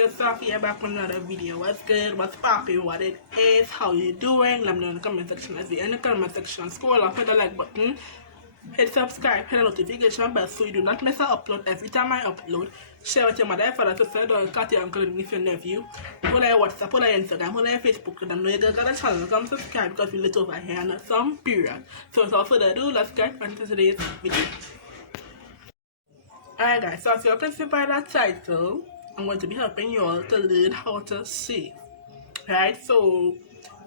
it's Sapphy here back with another video. What's good? What's popping? What it is? How you doing? Let me know in the comment section. As in the comment section, scroll up, hit the like button, hit subscribe, hit the notification bell so you do not miss an upload every time I upload. Share with your mother, father, sister, daughter, cat, your uncle, and niece, your nephew. Who like WhatsApp, who like Instagram, who like Facebook. Let them know you got a channel. Come subscribe because we lit over here and some period. So without further ado, let's get into today's video. Alright guys, so as you can see by that title, I'm going to be helping you all to learn how to save. Right, so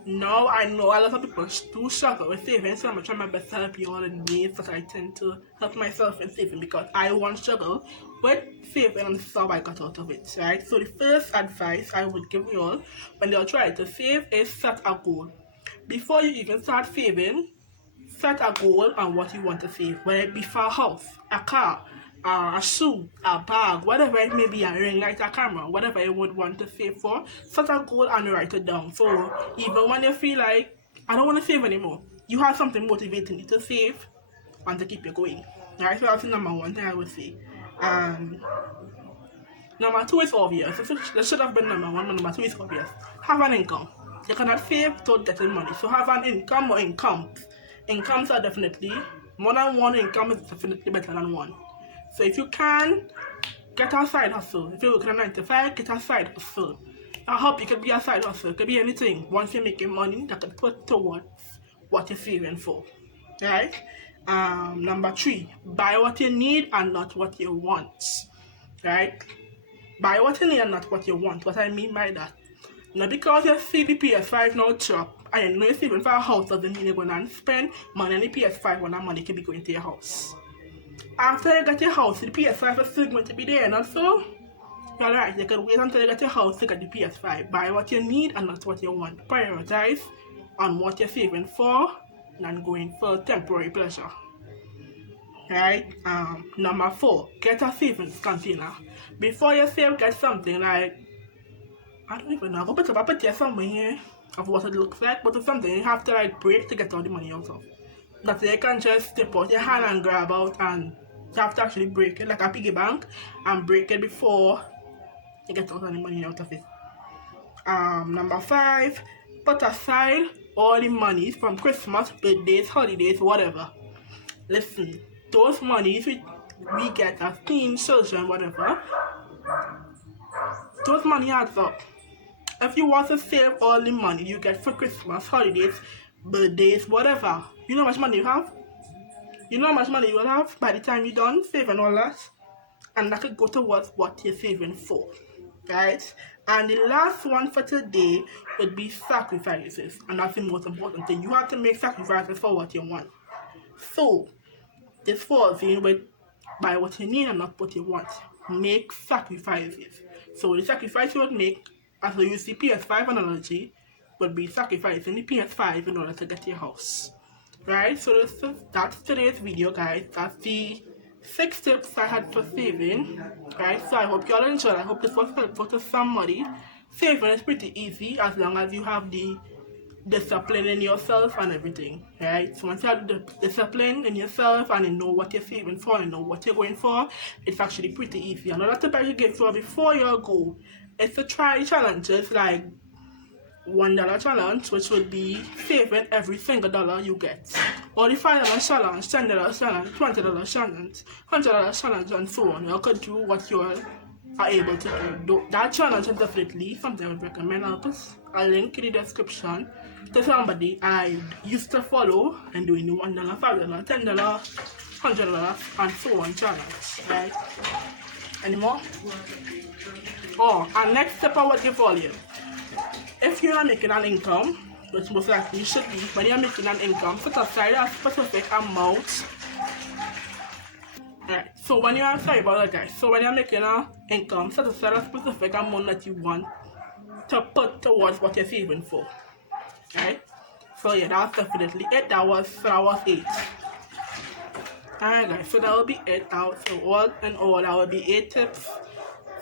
now I know a lot of people do struggle with saving, so I'm going to try my best to help you all in ways that I tend to help myself in saving, because I once struggled with saving and so I got out of it. Right, so the first advice I would give you all when you're trying to save is set a goal. Before you even start saving, set a goal on what you want to save, whether it be for a house, a car, a shoe, a bag, whatever it may be, a ring light, a camera, whatever you would want to save for, set a goal and write it down. So even when you feel like, I don't want to save anymore, you have something motivating you to save and to keep you going. Alright, so that's the number one thing I would say. Number two is obvious. This should have been number one, but number two is obvious. Have an income. You cannot save without getting money. So have an income or incomes. Incomes are definitely, more than one income is definitely better than one. So if you can, get a side hustle. If you're working at 9 to 5, get a side hustle. I hope it could be a side hustle. It could be anything. Once you're making money, that could put towards what you're saving for. Right? Number three, buy what you need and not what you want. Right? Buy what you need and not what you want. What I mean by that, not because you see the PS5 now drop and you know you're saving for a house doesn't mean you're going to spend money on the PS5 when that money can be going to your house. After you get your house, the PS5 is still going to be there, and also, you're right, you can wait until you get your house to get the PS5. Buy what you need and not what you want. Prioritize on what you're saving for and going for temporary pleasure. Right? Number four, get a savings container. Before you save, get something like, I don't even know, I'll put here somewhere here of what it looks like, but it's something you have to like break to get all the money out of. That you can just step out your hand and grab out, and you have to actually break it like a piggy bank and break it before you get all the money out of it. Number five, put aside all the monies from Christmas, birthdays, holidays, whatever. Listen, those monies we get as teens, children, whatever, those money adds up. If you want to save all the money you get for Christmas, holidays, birthdays, whatever, you know how much money you have? You know how much money you will have by the time you're done saving all that? And that could go towards what you're saving for. Right? And the last one for today would be sacrifices. And that's the most important thing. You have to make sacrifices for what you want. So, this falls in with buy what you need and not what you want. Make sacrifices. So the sacrifice you would make, as we use the PS5 analogy, would be sacrificing the PS5 in order to get your house. Right? So that's today's video, guys. That's the 6 tips I had for saving. Right? So I hope you all enjoyed. I hope this was helpful to somebody. Saving is pretty easy as long as you have the discipline in yourself and everything. Right? So once you have the discipline in yourself and you know what you're saving for and you know what you're going for, it's actually pretty easy. Another tip I should give you before you go is to try challenges like $1 challenge, which would be saving every single dollar you get, or the $5 challenge, $10 challenge, $20 challenge, $100 challenge, and so on. You could do what you are able to do. That challenge is definitely something I would recommend. I'll put a link in the description to somebody I used to follow and doing the $1, $5, $10, $100, and so on challenge. Right? Anymore? Oh, and next step I would give all you. If you are making an income, which most likely you should be, when you are making an income, set aside a specific amount. Right. So when you are, sorry about that guys, so when you are making an income, set aside a specific amount that you want to put towards what you're saving for. Right? So yeah, that's definitely it. That was 8. Alright guys, so that will be it out. So all in all, that will be 8 tips.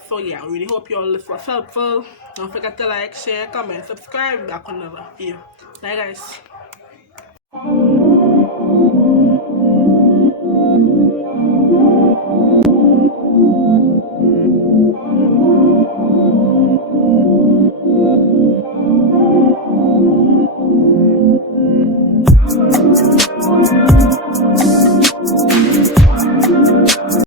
So yeah, I really hope you all this was helpful. Don't forget to like, share, comment, subscribe. Back on another video. Bye guys.